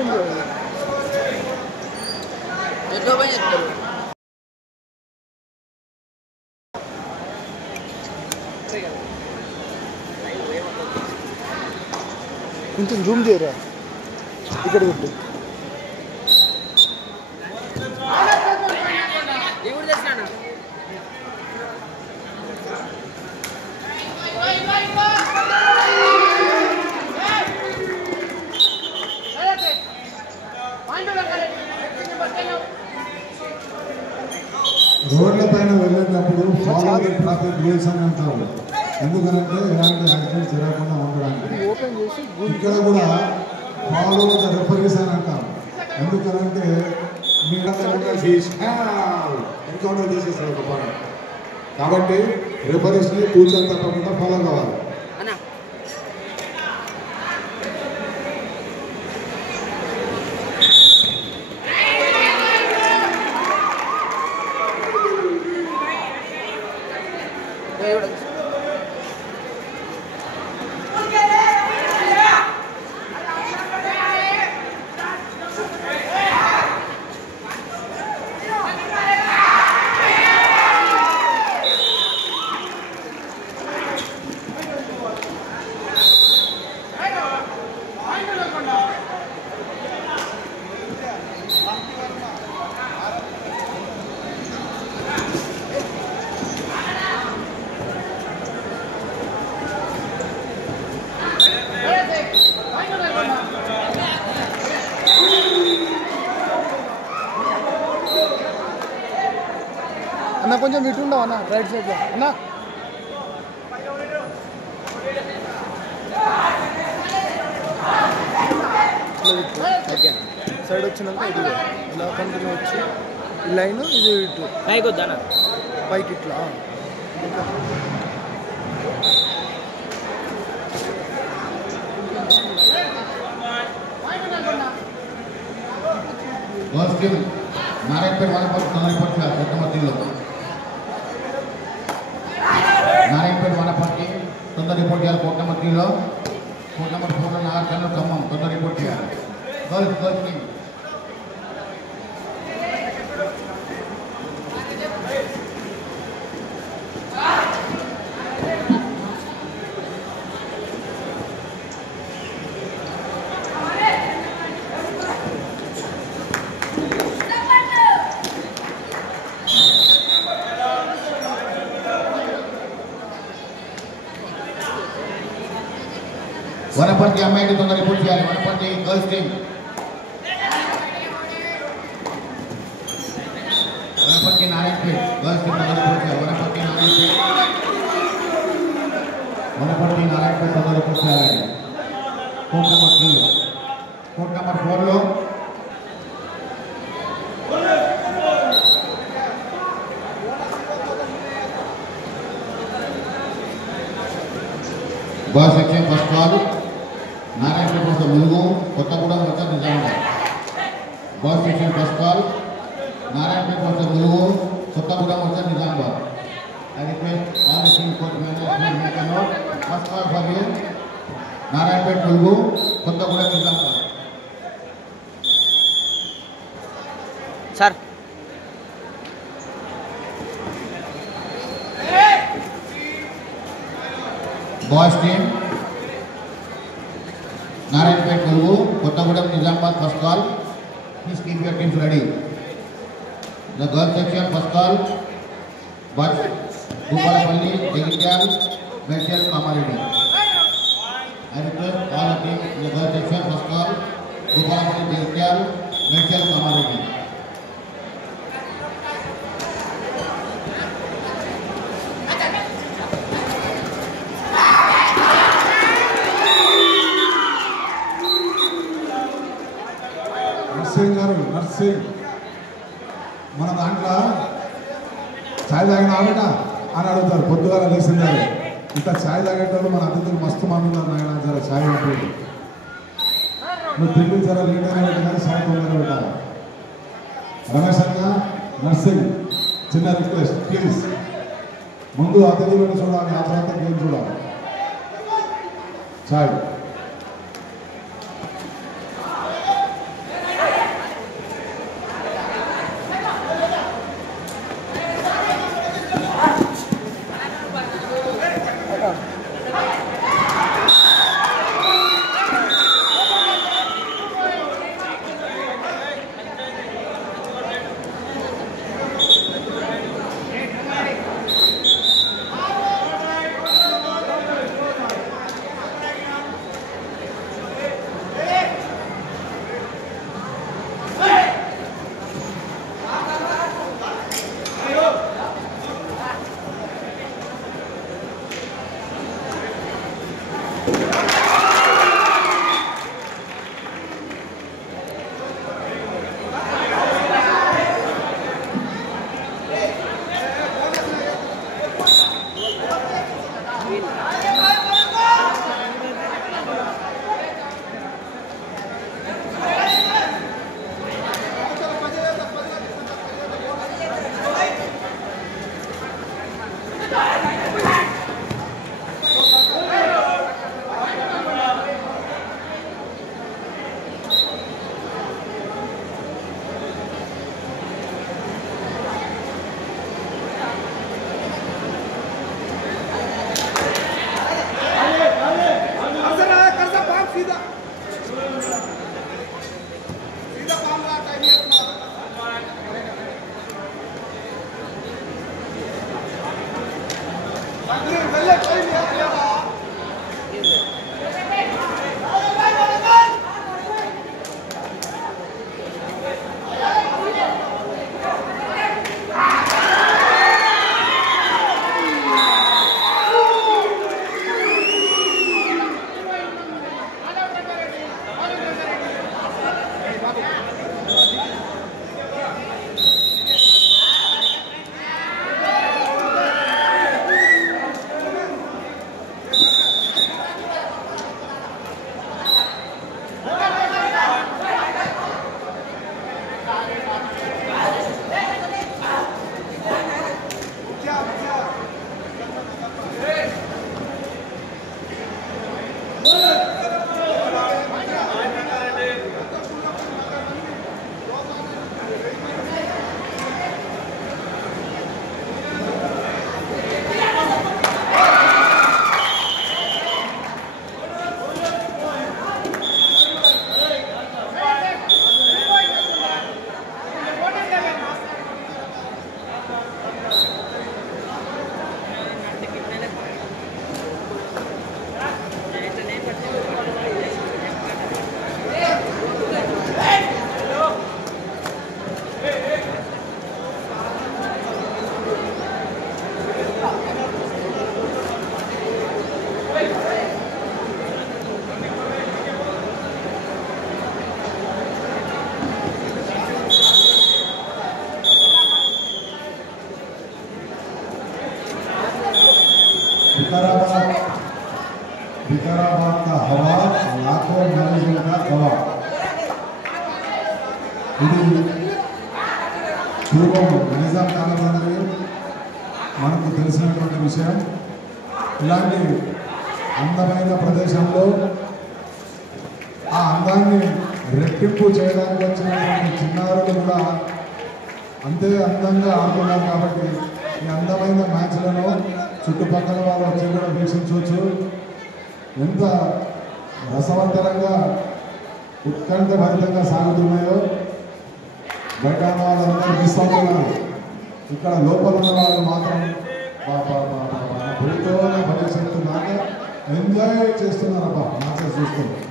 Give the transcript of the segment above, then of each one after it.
Open చేయాలి. ఎట్లా open చేస్తారు? కొంచెం జూమ్ చేయరా, ఇక్కడ పెట్టు. రోడ్ల పైన వెళ్ళేటప్పుడు ఫాలో ది ట్రాఫిక్ రూల్స్ అని అంటారు. ఎందుకంటే ఎలాంటి యాక్సిడెంట్స్ జరగకుండా ఉండడానికి. ఇక్కడ కూడా ఫాలో ద రెఫరీస్ అని అంటారు. ఎందుకంటే మీరు ఎన్కౌంటర్ చేసేస్తారు ఒక పని. కాబట్టి రెఫరీస్ని కూర్చొని తప్పకుండా ఫాలో కావాలి. అన్న కొంచెం ఇటు ఉండవు అన్న, రైట్ సైడ్లో అన్న. సైడ్ వచ్చినాక ఇది ఇలా కంటిన్యూ వచ్చి ఈ లైన్ ఇది ఇటు పైకి వద్దా పైకి ఇట్లా. నారాయణపేట వనపర్తి కొత్తమట్టిలో నారాయణపేట వనపర్తి తొందర రిపోర్ట్ చేయాలి. కొత్తమట్టిలో కోట్ నెంబర్ 4 నాగార్జున ఖమ్మం తొందర రిపోర్ట్ చేయాలి. గర్ల్స్ టీమ్ వనపర్తి అమ్మాయిని తొందర రిపోర్ట్ చేయాలి. Wanaparthy girls team Wanaparthy Narayanpet girls team తొందర రిపోర్ట్ చేయాలి. వనపర్తి నారాయణపేట తొందర రిపోర్ట్ చేయాలి. కోట్ నెంబర్ 3 కోట్ నెంబర్ 4లో boys section first call Narayanpet వద్ద ములుగు కొత్తగూడెం వద్ద Nizamabad. Boys section first call Narayanpet వద్ద ములుగు కొత్తగూడెం వద్ద Nizamabad. I request all the team coach management make a note. First call for you Narayanpet Mulugu Kothagudem Nizamabad. Sir boys team Narayanpet Mulugu Kothagudem Nizamabad first call. Please keep your teams ready. The girls section first call Bhupalpally Jagtial Medchal Kamareddy. I request all the team in the girls section first call Bhupalpally Jagtial Medchal Kamareddy. Nursing మన దాంట్లో ఛాయ్ తాగిన ఆవిడ అని అడుగుతారు. పొద్దుగాల లేచిందారు ఇంత ఛాయ్ తాగేటప్పుడు మన అతిథులు మస్తు మామిన్నారు. నాయన జర ఛాయ్ ఉంటుంది. నువ్వు తిండి జర లేట్ అయినా పెట్టాలి, ఛాయ్ తొందరగా పెట్టాలి. రమేష్ అన్న నర్సింగ్ చిన్న రిక్వెస్ట్ ప్లీజ్. ముందు అతిథులను చూడాలి, ఆ తర్వాత గేమ్ చూడాలి. ఛాయ్ का हवा लाखों मरीजों का दवा ఇది పూర్వం నిజాం కాలం అనేది మనకు తెలిసినటువంటి విషయం. ఇలాంటి అందమైన ప్రదేశంలో ఆ అందాన్ని రెట్టింపు చేయడానికి వచ్చినటువంటి చిన్నారులు కూడా అంతే అందంగా ఆడుతున్నారు. కాబట్టి ఈ అందమైన మ్యాచ్లను చుట్టుపక్కల వాళ్ళు వచ్చి కూడా వీక్షించవచ్చు. ఎంత రసవంతరంగా ఉత్కంఠభరితంగా సాగుతున్నాయో బయట వాళ్ళందరూ మిస్ అవుతున్నారు. ఇక్కడ లోపల ఉన్న వాళ్ళు మాత్రం భూతోనే భవిష్యత్తులాగా ఎంజాయ్ చేస్తున్నారబ్బా మ్యాచెస్ చూస్తున్నారు.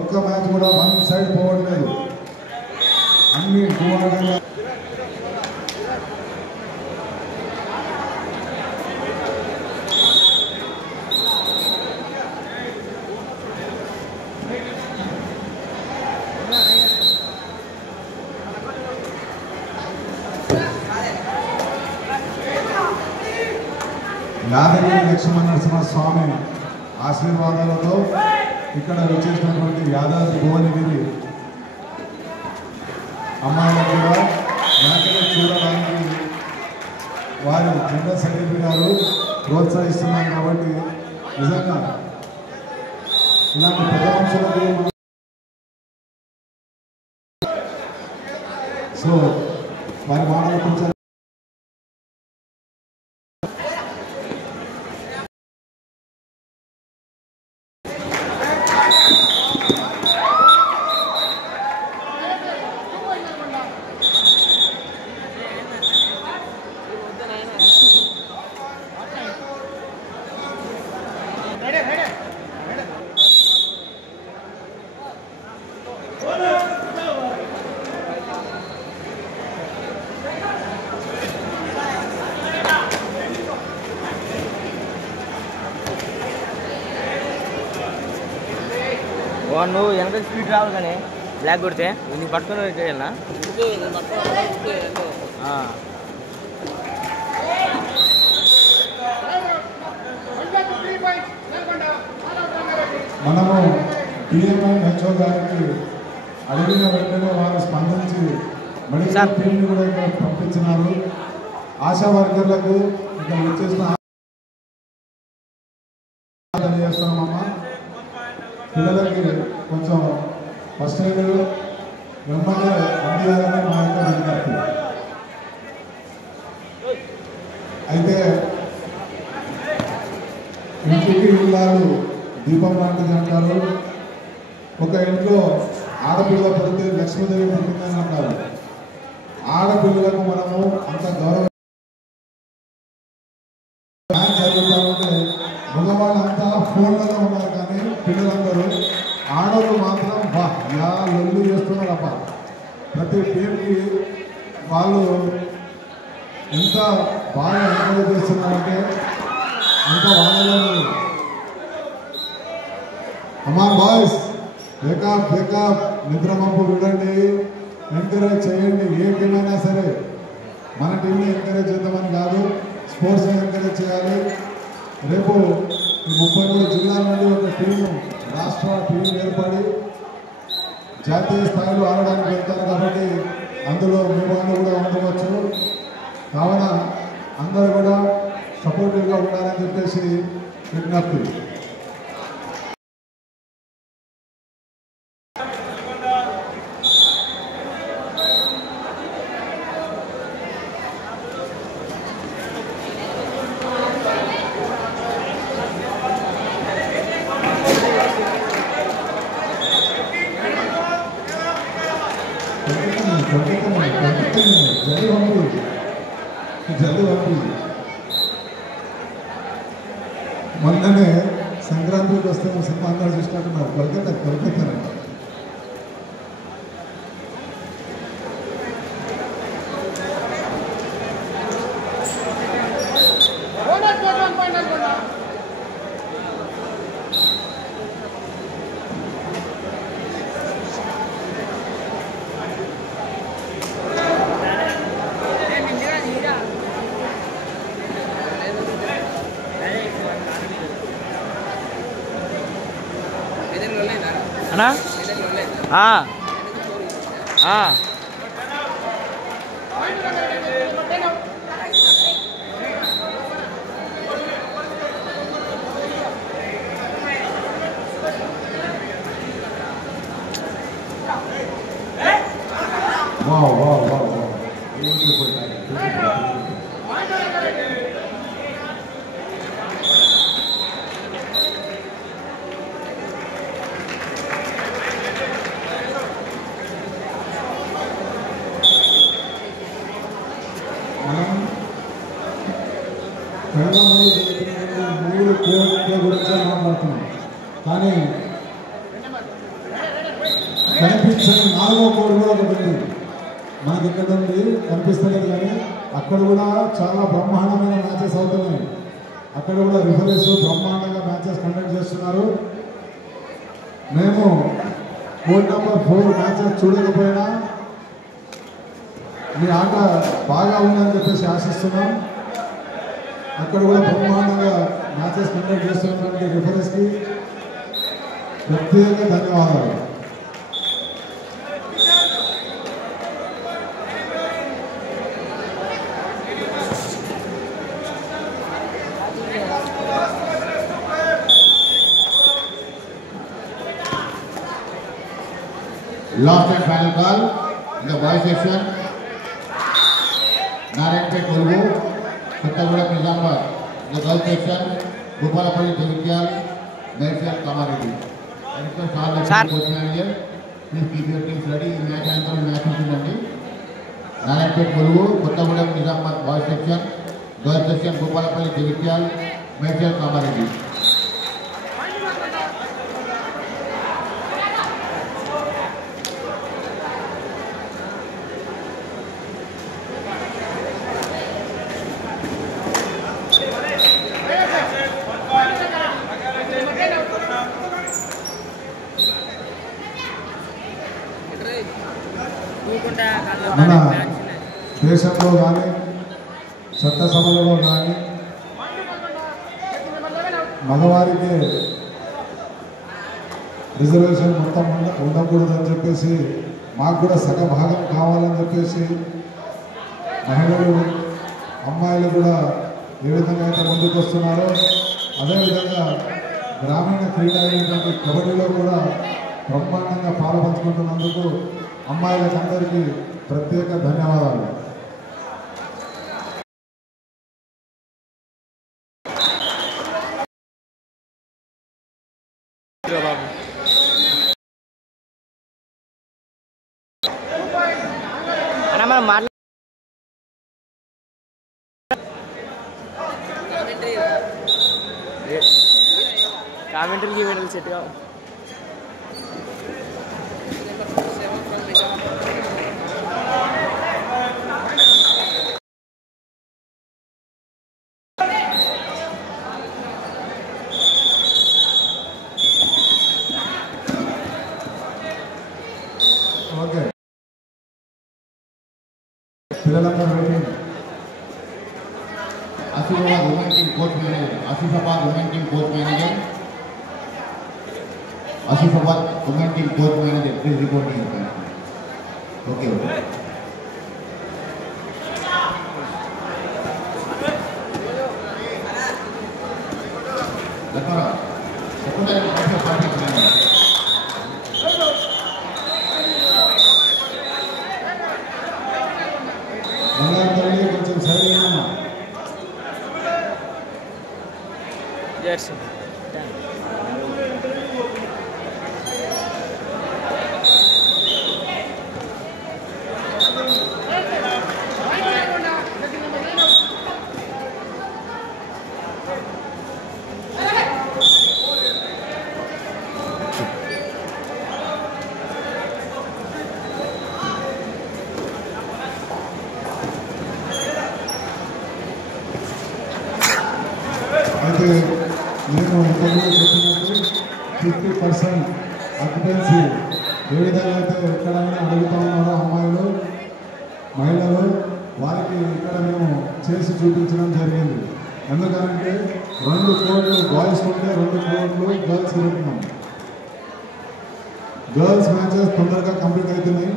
ఒక్క మ్యాచ్ కూడా వన్ సైడ్ పోవట్లేదు, అన్ని టూ యాదగిరి లక్ష్మణ నరసింహస్వామి ఆశీర్వాదాలతో ఇక్కడ వచ్చేసినటువంటి యాదాద్రి భువనగిరి అమ్మాయిలకు కూడా మ్యాచ్లు చూడడానికి వారి జనరల్ సెక్రటరీ గారు ప్రోత్సహిస్తున్నారు. కాబట్టి నిజంగా ఇలాంటి పెద్ద మనుషులకు సో వారి మాటలు కొంచెం నువ్వు ఎంత స్పీడ్ రావు కానీ బ్లాక్ కొడితే నీకు పట్టుకుని వెళ్ళినా మనము టీఎంఐ హెచ్ఓ గారికి అడిగిన వెంటనే వారు స్పందించి మెడికల్ టీంని కూడా ఇక్కడ పంపించినారు. ఆశా వర్కర్లకు ఇక్కడ వచ్చేసిన తెలియజేస్తున్నామమ్మా. పిల్లలకి కొంచెం ఫస్ట్ ఎయిడ్ వెంబడే అందియాలని మా యొక్క విజ్ఞప్తి. అయితే ఇంటికి ఇల్లాలు దీపం లాంటిది అంటారు. ఒక ఇంట్లో ఆడపిల్ల పడితే లక్ష్మీదేవి పుట్టిందని అంటారు. ఆడపిల్లలకు మనము అంత గౌరవం జరుగుతూ ఉంటే మగవాళ్ళంతా ఫోన్లలో ఉన్నారు, కానీ పిల్లలందరూ ఆడవాళ్ళు మాత్రం యా లొల్లు చేస్తున్నారు అబ్బా. ప్రతి టీంకి వాళ్ళు ఎంత బాగా ఎంకరేజ్ చేస్తున్నారంటే అంత వాళ్ళలో అమ్మా బాయ్స్ బేకప్ నిద్రమప్పు విడండి, ఎంకరేజ్ చేయండి. ఏ టీం అయినా సరే మన టీంని ఎంకరేజ్ చేద్దామని కాదు, స్పోర్ట్స్ని ఎంకరేజ్ చేయాలి. రేపు 33 జిల్లాల నుండి ఒక టీం రాష్ట్ర టీం ఏర్పడి జాతీయ స్థాయిలో ఆడడానికి వెళ్తారు. కాబట్టి అందులో మీ వాళ్ళు కూడా ఉండవచ్చు. కావున అందరూ కూడా సపోర్టివ్గా ఉండాలని చెప్పేసి విజ్ఞప్తి. మొన్ననే సంక్రాంతికి వస్తే సినిమా అందరూ చూసినట్టున్నారు. కొలకత్తా అన్నా వావ్ వావ్ వావ్ వావ్ మూడు కోట్ల గురించి మాట్లాడుతున్నాం కానీ కనిపించని 4వ కోడ్ కూడా ఒకటి ఉంది మనకి ఇక్కడ ఉంది కనిపిస్తలేదు కానీ అక్కడ కూడా చాలా బ్రహ్మాండమైన మ్యాచెస్ అవుతున్నాయి అక్కడ కూడా రిఫరీస్ బ్రహ్మాండంగా మ్యాచెస్ కండక్ట్ చేస్తున్నారు మేము కోడ్ నెంబర్ 4 మ్యాచెస్ చూడకపోయినా మీ ఆట బాగా ఉందని చెప్పేసి ఆశిస్తున్నాం అక్కడ కూడా బ్రహ్మాండంగా మ్యాచెస్ కండక్ట్ చేస్తున్నటువంటి రిఫరీస్కి ప్రత్యేక ధన్యవాదాలు Last and final call in the boys section. Narayanpet Mulugu, Kottagudem Nizamabad. In the girls section, Gopalapalli Jagityal, Merchant Kamaredi. I request all the coach manager, please keep your teams ready in match anthem match untundi. Narayanpet Mulugu, Kottagudem Nizamabad boys section, girls section Gopalapalli Jagityal, Merchant Kamaredi. మన దేశంలో కానీ చట్టసభలలో కానీ మగవారికి reservation మొత్తం ఉండకూడదని చెప్పేసి మాకు కూడా సగభాగం కావాలని చెప్పేసి మహిళలు అమ్మాయిలు కూడా ఏ విధంగా అయితే ముందుకు వస్తున్నారో అదేవిధంగా గ్రామీణ క్రీడ అయినటువంటి కబడ్డీలో కూడా బ్రహ్మాండంగా పాల్పంచుకుంటున్నందుకు అమ్మాయిలకు అందరికీ ప్రత్యేక ధన్యవాదాలు. కామెంటరీకి వెళ్ళి సెట్గా ఓకే పిల్లలందరూ waiting. Asifabad women team coach manager. Asifabad women team coach manager. Asifabad women team coach manager. Please report to you. Okay. Lakara. Secondary party manager. బంగారు కొంచెం సైడ్ అయినా జెర్సీ అయితే నేను ఇంతకుముందు చెప్పినట్టు 50% ఆక్యుపెన్సీ ఏ విధంగా అయితే ఎక్కడైనా అడుగుతూ ఉన్నారో అమ్మాయిలు మహిళలు వారికి ఇక్కడ మేము చేసి చూపించడం జరిగింది. ఎందుకంటే 2 కోట్లు బాయ్స్ ఉంటే 2 కోట్లు గర్ల్స్ ఉంటున్నాం. గర్ల్స్ మ్యాచెస్ తొందరగా కంప్లీట్ అవుతున్నాయి.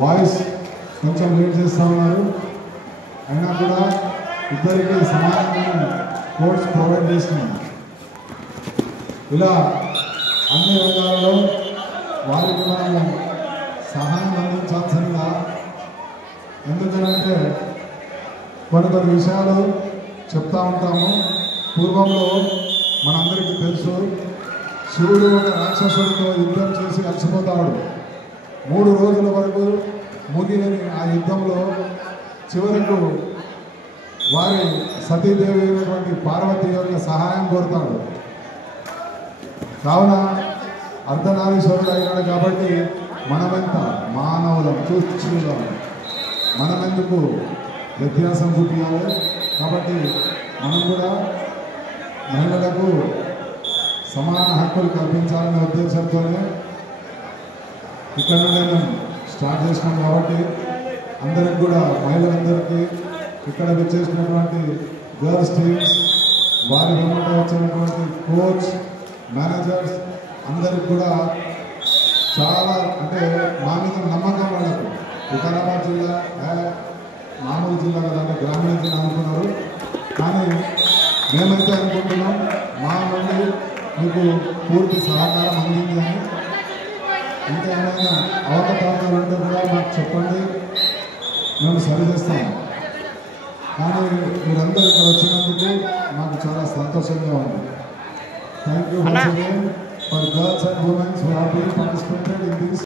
బాయ్స్ కొంచెం లేట్ చేస్తూ ఉన్నారు. అయినా కూడా ఇద్దరికి సమానమైన కోర్ట్స్ ప్రొవైడ్ చేస్తున్నాం. ఇలా అన్ని రంగాలలో వారికి మనము సహాయం అందించాల్సిందిగా. ఎందుకంటే కొన్ని విషయాలు చెప్తా ఉంటాము. పూర్వంలో మనందరికీ తెలుసు, శివుడు ఒక రాక్షసుడితో యుద్ధం చేసి అలసిపోతాడు. 3 రోజుల వరకు ముగిలని ఆ యుద్ధంలో చివరకు వారి సతీదేవి అయినటువంటి పార్వతి యొక్క సహాయం కోరుతాడు. కావున అర్ధనారీశ్వరుడు అయినాడు కాబట్టి మనమెంత మానవులం, చూస్తున్నాం, మనమెందుకు వ్యత్యాసం చూపించాలి. కాబట్టి మనం కూడా మహిళలకు సమాన హక్కులు కల్పించాలనే ఉద్దేశంతోనే ఇక్కడ నుండి మేము స్టార్ట్ చేసినాం. కాబట్టి అందరికి కూడా, మహిళలందరికీ, ఇక్కడ వచ్చేసినటువంటి గర్ల్స్ టీమ్స్, వారి వెంట వచ్చినటువంటి కోచ్, మేనేజర్స్ అందరికి కూడా చాలా అంటే మా మీద నమ్మకం వాళ్ళకు. వికారాబాద్ జిల్లా మామూలు జిల్లా కదా, అంటే గ్రామీణ జిల్లా అనుకున్నారు. కానీ మేమైతే అనుకుంటున్నాం మా నుండి మీకు పూర్తి సహకారం అందింది అని. ఇంకా ఏమైనా అవకతవకలు ఉంటే కూడా మాకు చెప్పండి, మేము సరిచేస్తాం. కానీ మీరందరూ ఇక్కడ వచ్చినందుకు నాకు చాలా సంతోషంగా ఉంది. Thank you once again for girls and women who have been participated in this.